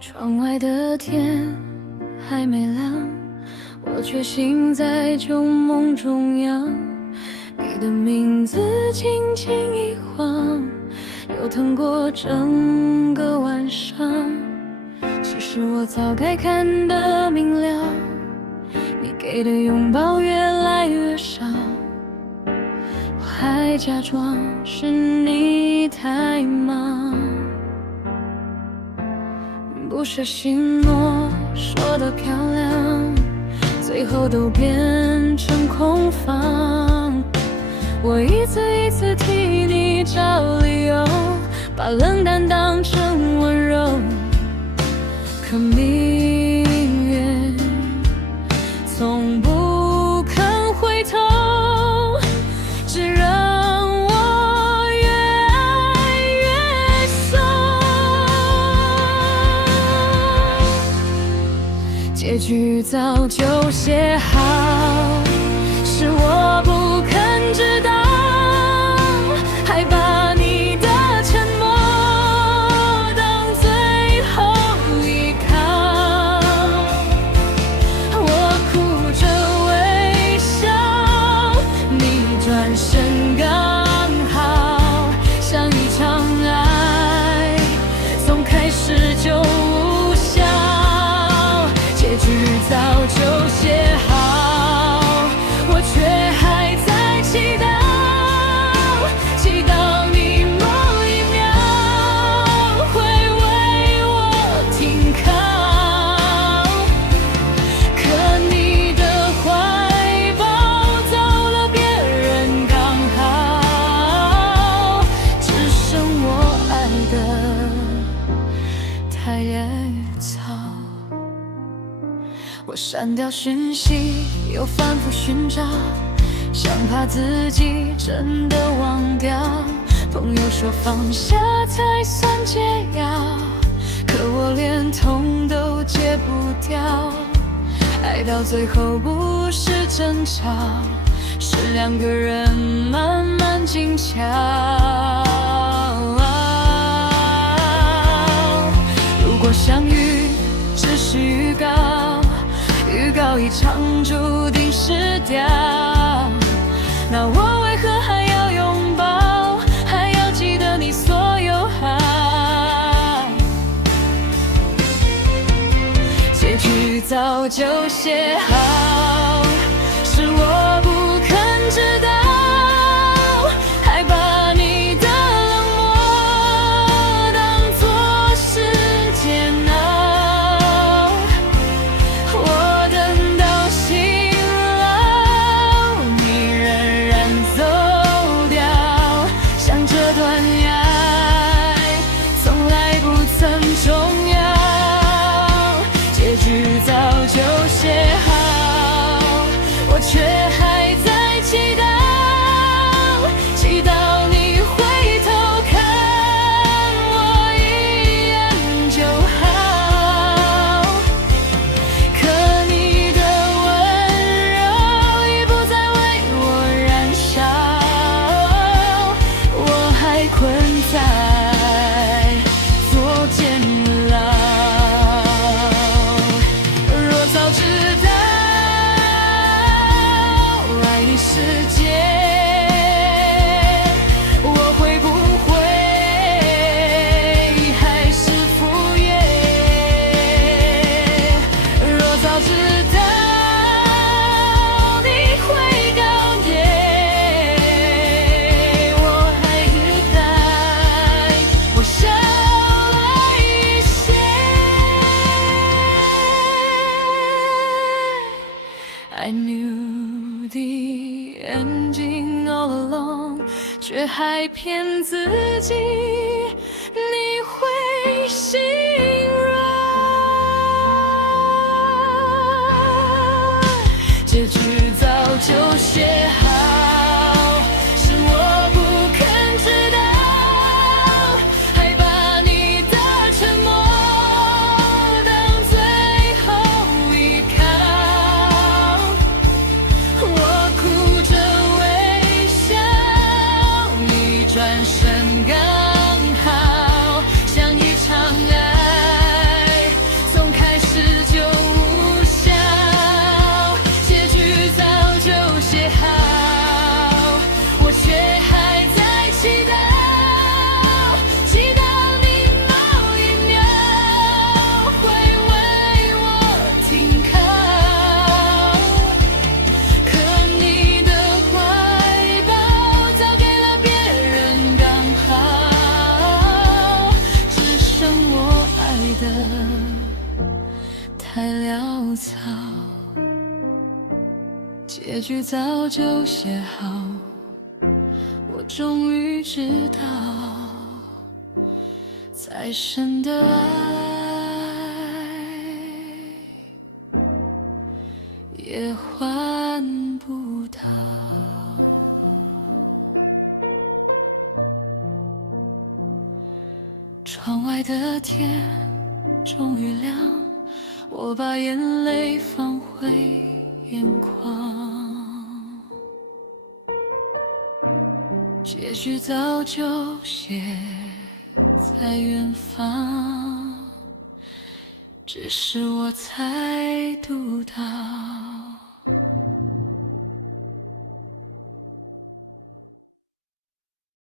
窗外的天还没亮，我却醒在旧梦中央。你的名字轻轻一晃，又疼过整个晚上。其实我早该看得明了，你给的拥抱越来越少，我还假装是你太忙。不舍承诺说得漂亮，最后都变成空房。我一次一次替你找理由，把冷淡当成温柔，可命运从不肯回头，只让我越爱越怂。结局早就写好，是我不肯知道，还把你的沉默当最后依靠。我哭着微笑，你转身刚好，像一场爱从开始就无效，结局早就写好，我却还在祈祷，祈祷你某一秒会为我停靠。可你的怀抱走了别人刚好，只剩我爱的太野草。我删掉讯息，又反复寻找，生怕自己真的忘掉。朋友说放下才算解药，可我连痛都戒不掉。爱到最后不是争吵，是两个人慢慢紧俏。如果相遇只是预告，预告一场注定失掉，那我为何还要拥抱，还要记得你所有好？结局早就写好，是我不肯知道，还把你的冷漠当作是煎熬。我等到醒了，你仍然走掉，像这段爱从来不曾重要。结局早就写好，我却还在祈祷，祈祷你回头看我一眼就好。可你的温柔已不再为我燃烧，我还困在昨天牢。若早知道爱你世界，我会不会还是敷衍？若早知道你会告别，我还等待我少了一些。I knew the ending all along， 却还骗自己你会心软。结局早就写好，是我不肯知道，还把你的沉默当最后依靠。我哭着微笑，你转身刚得太潦草，结局早就写好，我终于知道，再深的爱也换不到。窗外的天终于亮，我把眼泪放回眼眶，结局早就写在远方，只是我才读到